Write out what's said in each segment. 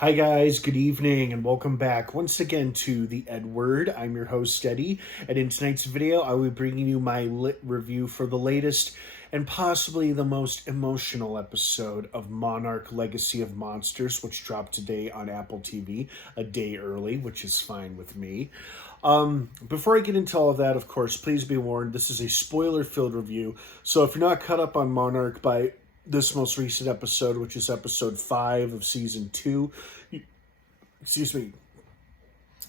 Hi guys, good evening, and welcome back once again to the EdWord. I'm your host, Eddie, and in tonight's video, I will be bringing you my lit review for the latest and possibly the most emotional episode of Monarch Legacy of Monsters, which dropped today on Apple TV, a day early, which is fine with me. Before I get into all of that, of course, please be warned, this is a spoiler-filled review, so if you're not caught up on Monarch by this most recent episode, which is episode 5 of season 2, excuse me,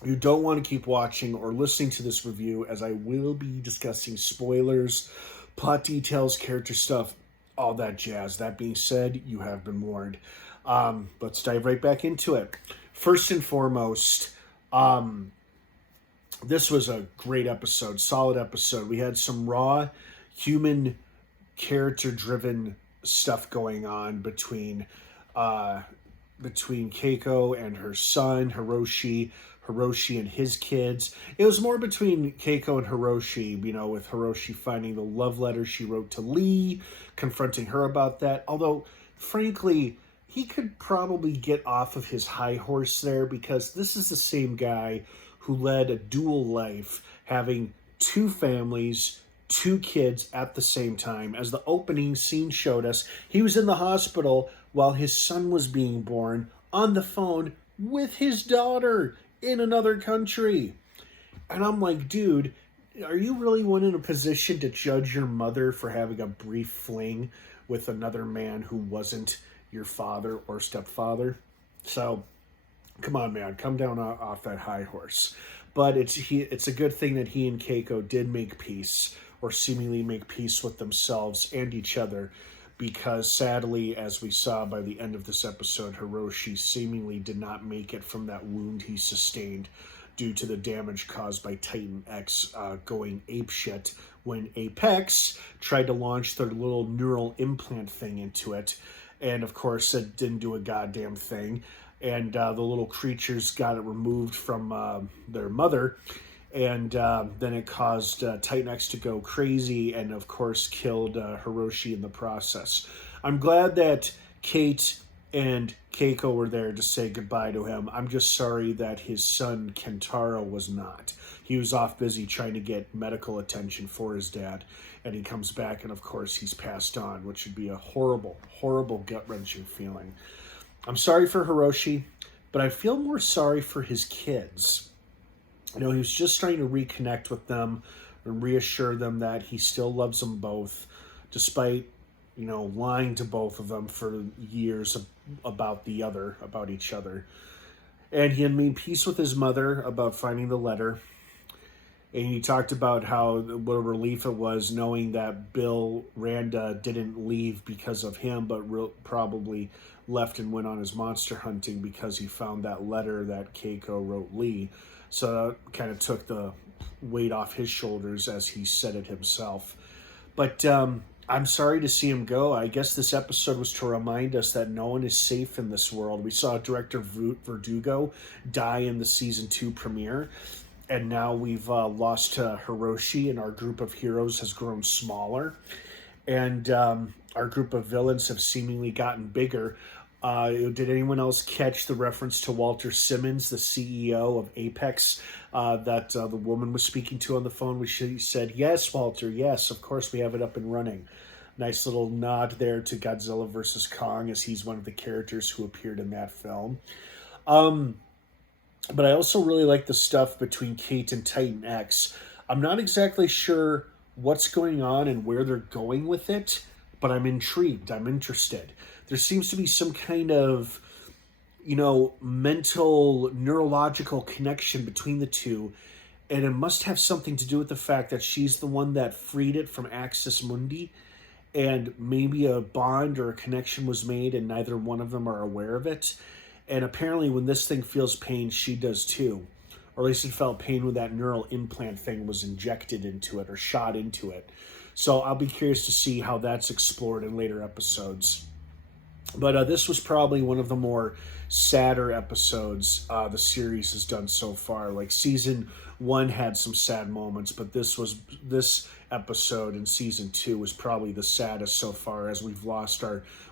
you don't want to keep watching or listening to this review, as I will be discussing spoilers, plot details, character stuff, all that jazz. That being said, you have been warned. Let's dive right back into it. First and foremost, this was a great episode, solid episode. We had some raw, human, character-driven stuff going on between Keiko and her son Hiroshi and his kids. It was more between Keiko and Hiroshi, with Hiroshi finding the love letter she wrote to Lee, confronting her about that. Although, frankly, he could probably get off of his high horse there, because this is the same guy who led a dual life, having two families, two kids at the same time. As the opening scene showed us, he was in the hospital while his son was being born, on the phone with his daughter in another country. And I'm like, dude, are you really in a position to judge your mother for having a brief fling with another man who wasn't your father or stepfather? So, come on, man, come down off that high horse. But it's a good thing that he and Keiko did make peace, or seemingly make peace with themselves and each other, because sadly, as we saw by the end of this episode, Hiroshi seemingly did not make it from that wound he sustained due to the damage caused by Titan X going apeshit when Apex tried to launch their little neural implant thing into it. And of course, it didn't do a goddamn thing. And the little creatures got it removed from their mother. And then it caused Titan X to go crazy and, of course, killed Hiroshi in the process. I'm glad that Kate and Keiko were there to say goodbye to him. I'm just sorry that his son, Kentaro, was not. He was off busy trying to get medical attention for his dad. And he comes back, and, of course, he's passed on, which would be a horrible, horrible, gut-wrenching feeling. I'm sorry for Hiroshi, but I feel more sorry for his kids. He was just trying to reconnect with them and reassure them that he still loves them both, despite, lying to both of them for years about each other. And he had made peace with his mother about finding the letter. And he talked about what a relief it was knowing that Bill Randa didn't leave because of him, but probably left and went on his monster hunting because he found that letter that Keiko wrote Lee. So that kind of took the weight off his shoulders, as he said it himself. But I'm sorry to see him go. I guess this episode was to remind us that no one is safe in this world. We saw director Verdugo die in the season 2 premiere. And now we've lost Hiroshi, and our group of heroes has grown smaller. And our group of villains have seemingly gotten bigger. Did anyone else catch the reference to Walter Simmons, the CEO of Apex, that the woman was speaking to on the phone? She said, "Yes, Walter, yes, of course we have it up and running." Nice little nod there to Godzilla vs. Kong, as he's one of the characters who appeared in that film. But I also really like the stuff between Kate and Titan X. I'm not exactly sure what's going on and where they're going with it, but I'm intrigued. I'm interested. There seems to be some kind of, mental, neurological connection between the two, and it must have something to do with the fact that she's the one that freed it from Axis Mundi, and maybe a bond or a connection was made, and neither one of them are aware of it. And apparently when this thing feels pain, she does too. Or at least it felt pain when that neural implant thing was injected into it or shot into it. So I'll be curious to see how that's explored in later episodes. But this was probably one of the more sadder episodes the series has done so far. Like season 1 had some sad moments, but this episode in season 2 was probably the saddest so far, as we've lost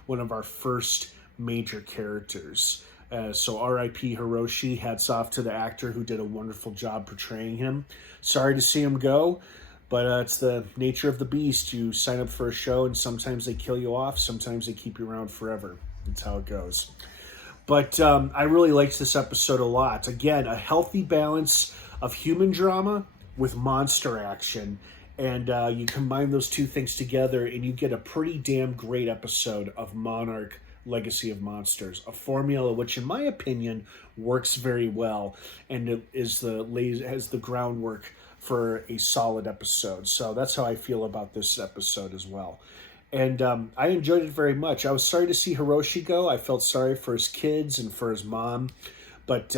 one of our first major characters. So R.I.P. Hiroshi. Hats off to the actor who did a wonderful job portraying him. Sorry to see him go, but it's the nature of the beast. You sign up for a show, and sometimes they kill you off. Sometimes they keep you around forever. That's how it goes. But I really liked this episode a lot. Again, a healthy balance of human drama with monster action. And you combine those two things together, and you get a pretty damn great episode of Monarch Legacy of Monsters, a formula which, in my opinion, works very well, and it has the groundwork for a solid episode. So that's how I feel about this episode as well. And I enjoyed it very much. I was sorry to see Hiroshi go. I felt sorry for his kids and for his mom. But,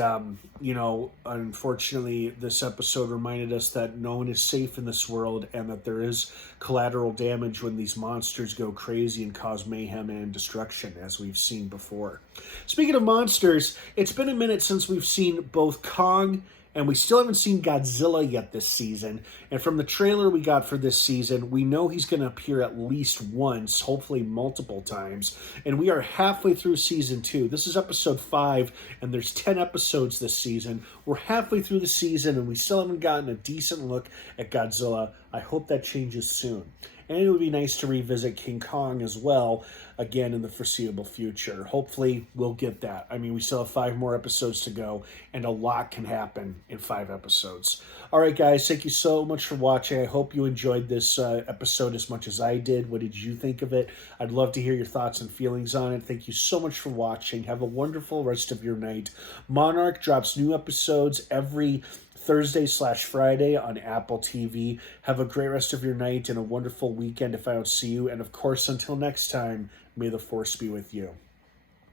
unfortunately, this episode reminded us that no one is safe in this world and that there is collateral damage when these monsters go crazy and cause mayhem and destruction, as we've seen before. Speaking of monsters, it's been a minute since we've seen both Kong and we still haven't seen Godzilla yet this season. And from the trailer we got for this season, we know he's going to appear at least once, hopefully multiple times. And we are halfway through season 2. This is episode 5, and there's 10 episodes this season. We're halfway through the season, and we still haven't gotten a decent look at Godzilla. I hope that changes soon. And it would be nice to revisit King Kong as well, again in the foreseeable future. Hopefully, we'll get that. I mean, we still have 5 more episodes to go, and a lot can happen in 5 episodes. All right, guys, thank you so much for watching. I hope you enjoyed this episode as much as I did. What did you think of it? I'd love to hear your thoughts and feelings on it. Thank you so much for watching. Have a wonderful rest of your night. Monarch drops new episodes every Thursday/Friday on Apple TV. Have a great rest of your night and a wonderful weekend if I don't see you. And of course, until next time, may the force be with you.